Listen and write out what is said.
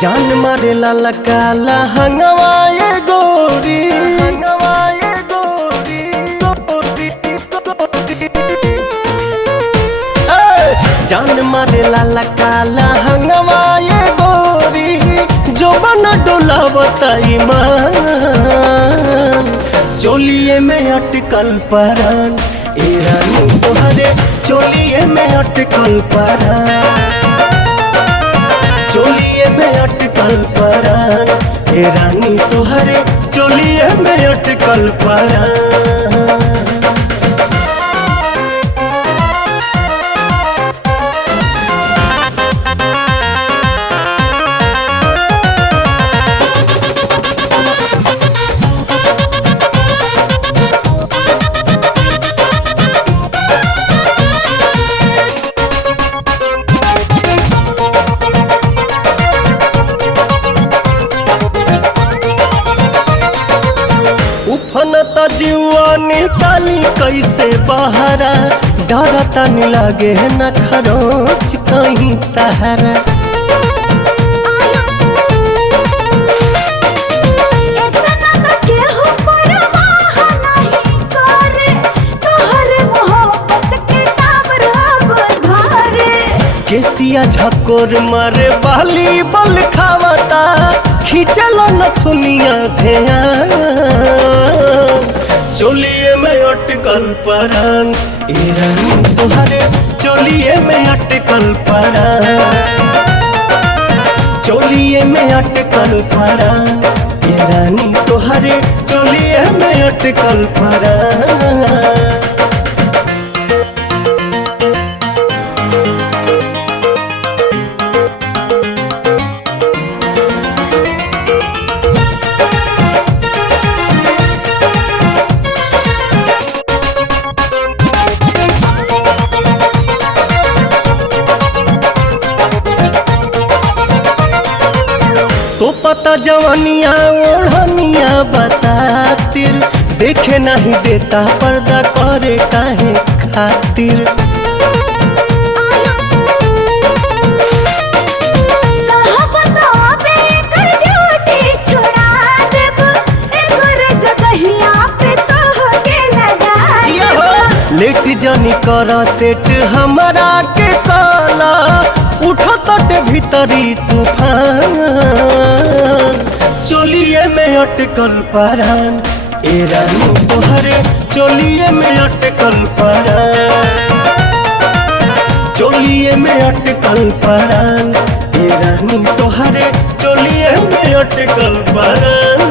जान मारे लाला काला हंगवाए गोरी जान मारे लाला काला हंगवाए गोरी जो बना डोला बताई मान चोलिए में अटकल परान ए रानी तोहरे चोलिए में अटकल परान चोलिए में अटकल परान हे रानी तोहरे चोलिए में अटकल परान। उफनता जीवा निकाली कैसे बहरा डरता नहीं लगे न खरोच कहीं तहरा केसिया झकोर मारे बाली बल खावता खींचल नथुनिया ध्यान चोलिए में अटकल परान ए रानी तोहरे चोलिए में अटकल परान चोलिए में अटकल परान ए रानी तोहरे चोलिए में अटकल परान। तो पता जवानिया ओढ़निया बसातिर देखे नहीं देता पर्दा करे काहे खातिर लेट जानी कर सेट हमारा के काला उठो तट भीतरी तूफान चोलिए में अटकल परान ए रानी तोहरे चोलिए में अटकल परान चोलिए में अटकल परान ए रानी तोहरे चोलिए में अटकल परान।